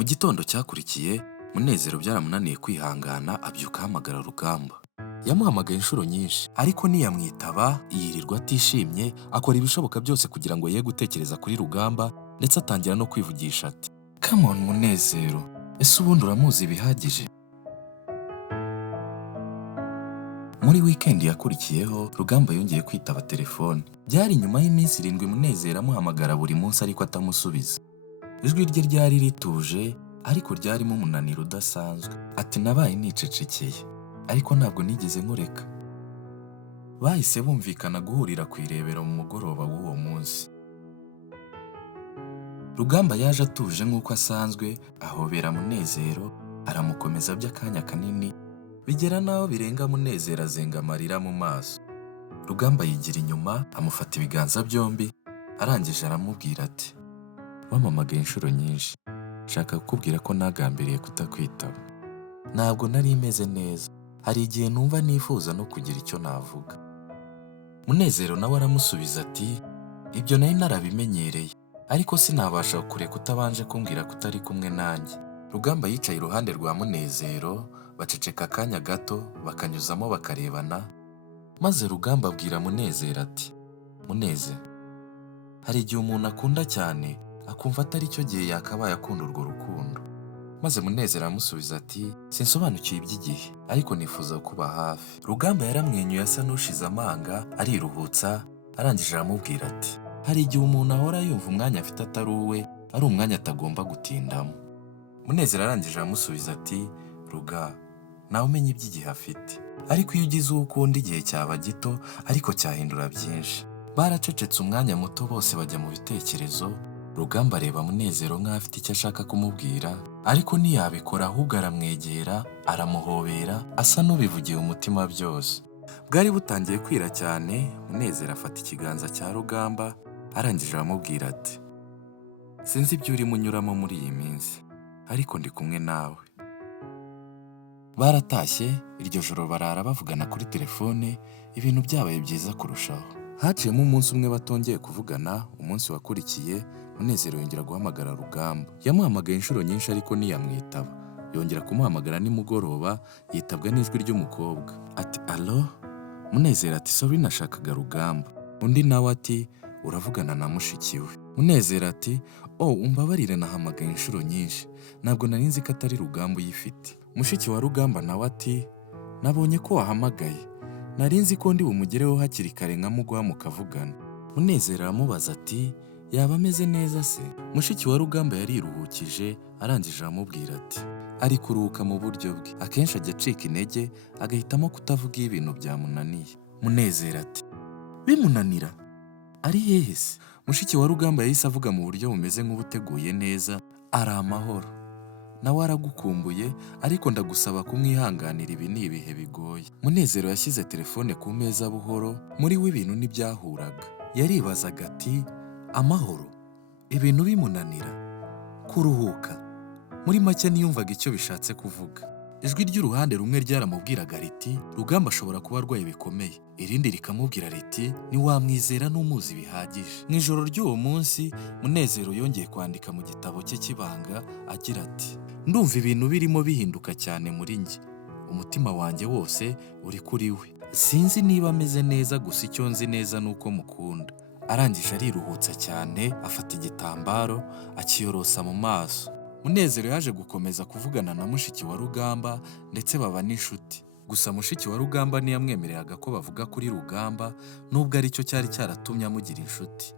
Mu gitondo cyakurikiye, Munezero byaramunaniye kwihangana abyuka ahamagara Rugamba. Yamuhamagaye inshuro nyinshi, ariko ntiyamwitaba, yirirwa atishimye, akora ibishoboka byose kugira ngo ye gutekereza kuri Rugamba, ndetse atangira no kwivugisha ati, "Come on Munezero, ese ubundi uramuzi bihagije?" Muri weekend yakurikiyeho, Rugamba yongeye kwitaba telefone. Byari nyuma y'iminsi 7 Munezero amuhamagara buri munsi ariko atamusubiza. Ijwi rye ryari rituje, ariko ryarimo umunaniro udasanzwe. Ati, "Nabaye nicecekeye, ariko ntabwo nigeze nkureka." Bahise bumvikana guhurira ku irebero mu mugoroba w'uwo munsi. Rugamba yaje atuje nk'uko asanzwe, ahobera Munezero, aramukomeza by'akanya kanini, bigera n'aho birenga Munezero azenga amarira mu maso. Rugamba yigira inyuma, amufata ibiganza byombi, arangije aramubwira ati, "Wampamagaye inshuro nyinshi, nshaka kukubwira ko nagambiriye kutakwitaba. Ntabwo nari meze neza, hari igihe numva nifuza no kugira icyo navuga." Munezero nawe aramusubiza ati, "Ibyo nari narabimenyereye, ariko sinabasha kureka utabanje kumbwira ko utari kumwe nanjye." Rugamba yicaye iruhande rwa Munezero, baceceka akanya gato, bakanyuzamo bakarebana, maze Rugamba abwira Munezero ati, "Muneze, hari igihe umuntu akunda cyane, akumva atari cyo gihe yakabaye akunda urwo rukundo." Maze Munezero aramusubiza ati, "Sinsobanukiwe iby'igihe, ariko nifuza kuba hafi." Rugamba yaramwenyuye asa n'ushize amanga, ariruhutsa, arangije aramubwira ati, "Hari igihe umuntu ahora yumva umwanya afite atari uwe, ari umwanya atagomba gutindamo." Munezero arangije aramusubiza ati, "Ruga, nawe umenya iby'igihe afite, ariko iyo ugize uwo ukunda igihe cyaba gito, ariko cyahindura byinshi." Baracecetse umwanya muto, bose bajya mu bitekerezo. Rugamba areba Munezero nk'aho afite icyo ashaka kumubwira, ariko ntiyabikora, ahubwo aramwegera, aramuhobera, asa n'ubivugiye umutima byose. Bwari butangiye kwira cyane, Munezero afata ikiganza cya Rugamba, arangije aramubwira ati, "Sinzi ibyo urimo unyuramo muri iyi minsi, ariko ndi kumwe nawe." Baratashye, iryo joro barara bavugana kuri telefone, ibintu byabaye byiza kurushaho. Haciyemo umunsi umwe batongeye kuvugana. Umunsi wakurikiye, Munezero yongera guhamagara Rugamba. Yamuhamagaye inshuro nyinshi ariko ntiyamwitaba. Yongera kumuhamagara nimugoroba, yitabwa n'ijwi ry'umukobwa. Ati, "Alo?" Munezero ati, "Sorry, nashakaga Rugamba." Undi nawe ati, "Uravugana na mushiki we." Munezero ati, "Oh, umbabarire, nahamagaye inshuro nyinshi, ntabwo nari nzi ko atari Rugamba uyifite." Mushiki wa Rugamba nawe ati, "Nabonye ko wahamagaye, nari nzi ko ndi bumugereho hakiri kare nkamuguha mukavugana." Munezero aramubaza ati, "Yaba ameze neza se?" Mushiki wa Rugamba yariruhukije, arangije aramubwira ati, "Ari kuruhuka mu buryo bwe, akenshi ajya acika intege, agahitamo kutavuga iyo ibintu byamunaniye." Munezero ati, "Bimunanira? Ari hehe se?" Mushiki wa Rugamba yahise avuga mu buryo bumeze nk'ubuteguye neza, "Ari amahoro. Nawe aragukumbuye, ariko ndagusaba kumwihanganira, ibi ni ibihe bigoye." Munezero yashyize telefone ku meza buhoro, muri we ibintu ntibyahuraga. Yaribazaga ati, "Amahoro? Ibintu bimunanira? Kuruhuka?" Muri make ntiyumvaga icyo bishatse kuvuga. Ijwi ry'uruhande rumwe ryaramubwiraga riti, "Rugamba ashobora kuba arwaye bikomeye." Irindi rikamubwira riti, "Ntiwamwizera, n'umuzi bihagije." Mu ijoro ry'uwo munsi, Munezero yongeye kwandika mu gitabo cye cy'ibanga agira ati, "Ndumva ibintu birimo bihinduka cyane muri njye. Umutima wanjye wose uri kuri we. Sinzi niba ameze neza, gusa icyo nzi neza ni uko mukunda." Arangije ariruhutsa cyane, afata igitambaro, akiyorosa mu maso. Munezero yaje gukomeza kuvugana na mushiki wa Rugamba, ndetse baba n'inshuti. Gusa mushiki wa Rugamba ntiyamwemereraga ko bavuga kuri Rugamba, nubwo aricyo cyari cyaratumye amugira inshuti.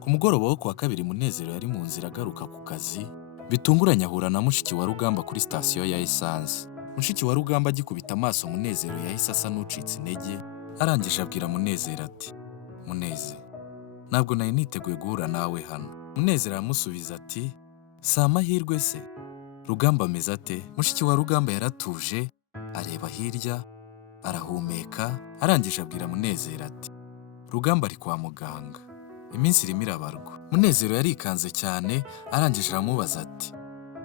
Ku mugoroba wo kuwa kabiri, Munezero yari mu nzira agaruka ku kazi, bitunguranye ahura na mushiki wa Rugamba kuri sitasiyo ya esanse. Mushiki wa Rugamba agikubita amaso Munezero yahise asa n'ucitse intege, arangije abwira Munezero ati, "Muneze, ntabwo nari niteguye guhura nawe hano." Munezero aramusubiza ati, "Si amahirwe se? Rugamba ameze ate?" Mushiki wa Rugamba yaratuje, areba hirya, arahumeka, arangije abwira Munezero ati, "Rugamba ari kwa muganga, iminsi irimo irabarwa." Munezero yarikanze cyane, arangije aramubaza ati,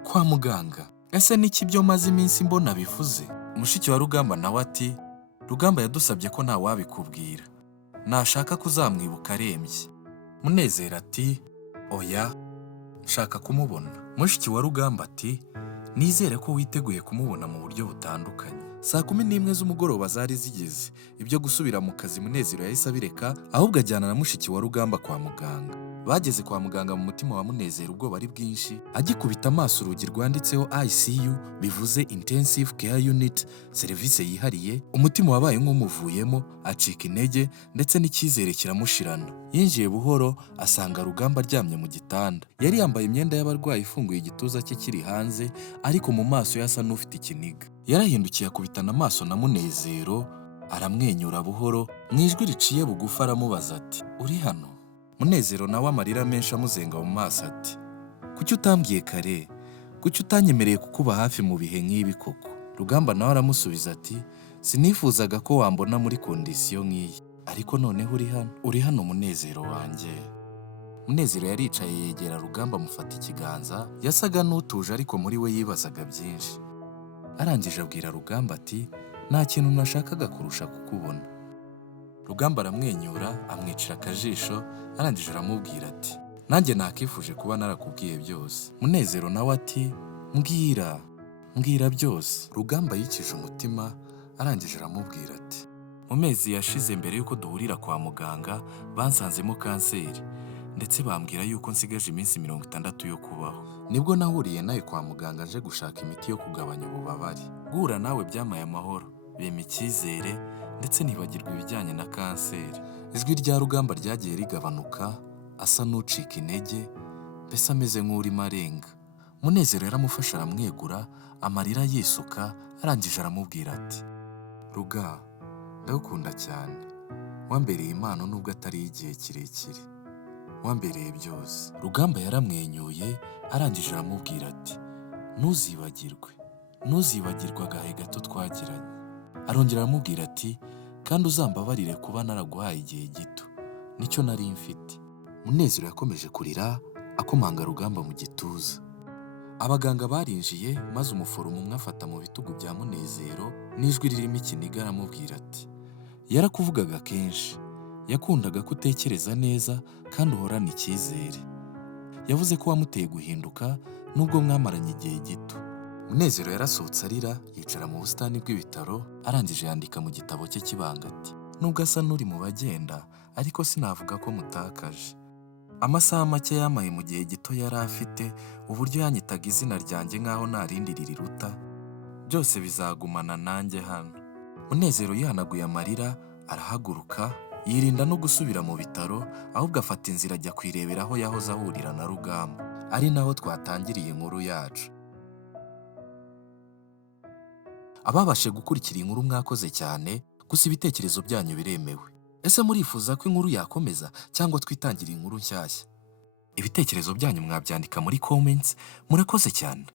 "Kwa muganga? Ese niki ibyo maze iminsi mbona bivuze?" Mushiki wa Rugamba nawe ati, "Rugamba yadusabye ko ntawabikubwira, nashaka kuzamwibuka arembye." Munezero ati, "Oya, nshaka kumubona. Mushiki wa Rugamba ati nizere ko witeguye kumubona mu buryo butandukanye. Saa 11 z'umugoroba zari zigeze, ibyo gusubira mu kazi Munezero yahise abireka, ahubwo ajyana na mushiki wa Rugamba kwa muganga. Bageze kwa muganga mu mutima wa Munezero ubwoba ari bwinshi, agikubita amaso urugi rwanditseho ICU bivuze Intensive Care Unit, serivisi yihariye, umutima wabaye nk'umuvuyemo, acika intege ndetse n'icyizere kiramushirana. Yinjiye buhoro asanga Rugamba aryamye mu gitanda. Yari yambaye imyenda y'abarwayi ifunguye igituza cye kiri hanze, ariko mu maso yasa n'ufite ikiniga. Yarahindukiye akubitana amaso na Munezero, aramwenyura buhoro, mu ijwi riciye bugufi aramubaza ati uri hano? Munezero nawe amarira menshi amuzenga mu maso ati kuki utambwiye kare? Kuki utanyemereye kukuba hafi mu bihe nk'ibi koko? Rugamba nawe aramusubiza ati sinifuzaga ko wambona muri kondisiyo nk'iyi, ariko noneho uri hano Munezero wanjye. Munezero yaricaye yegera Rugamba amufata ikiganza, yasaga n'utuje ariko muri we yibazaga byinshi. Arangije abwira Rugamba ati nta kintu nashakaga kurusha kukubona. Rugamba aramwenyura amwicira akajisho, arangije aramubwira ati nanjye nakifuje kuba narakubwiye byose. Munezero nawe ati mbwira byose. Rugamba yikije umutima, arangije aramubwira ati mu mezi yashize mbere yuko duhurira kwa muganga bansanzemo kanseri, ndetse bambwira yuko nsigaje iminsi 60 yo kubaho. Nibwo nahuriye nawe kwa muganga nje gushaka imiti yo kugabanya ububabare. Guhura nawe byamaye amahoro, bema icyizere ndetse nibagirwa ibijyanye na kanseri. Ijwi rya Rugamba ryagiye rigabanuka, asa n'ucika intege, mbese ameze nk'urimo arenga. Munezero yaramufasha aramwegura, amarira yisuka, arangije aramubwira ati Ruga, ndagukunda cyane, wambereye impano nubwo atari igihe kirekire, wambereye byose. Rugamba yaramwenyuye, arangije aramubwira ati ntuzibagirwe agahe gato twagiranye. Arongera aramubwira ati kandi uzambabarire kuba naraguhaye igihe gito, nicyo nari mfite. Munezero yakomeje kurira, akomanga Rugamba mu gituza. Abaganga barinjiye, maze umuforomo umwe afata mu bitugu bya Munezero n'ijwi ririmo ikiniga aramubwira ati yarakuvugaga kenshi, yakundaga ko utekereza neza kandi uhorana icyizere. Yavuze ko wamuteye guhinduka nubwo mwamaranye igihe gito. Munezero yarasohotse arira, yicara mu busitani bw'ibitaro, arangije yandika mu gitabo cye kibanga ati nubwo asa n'uri mu bagenda, ariko sinavuga ko mutakaje. Amasaha make yamaye mu gihe gito yari afite, uburyo yanyitaga izina ryanjye nk'aho nta rindi ririruta, byose bizagumana nanjye hano. Munezero yihanaguye amarira, arahaguruka, yirinda no gusubira mu bitaro, ahubwo afata inzira ajya kwirebera aho yahoze ahurira na Rugamba, ari naho twatangiriye inkuru yacu. Ababashe gukurikira inkuru mwakoze cyane, gusa ibitekerezo byanyu biremewe. Ese murifuza ko inkuru yakomeza cyangwa twitangira inkuru nshyashya? Ibitekerezo byanyu mwabyandika muri comments. Murakoze cyane.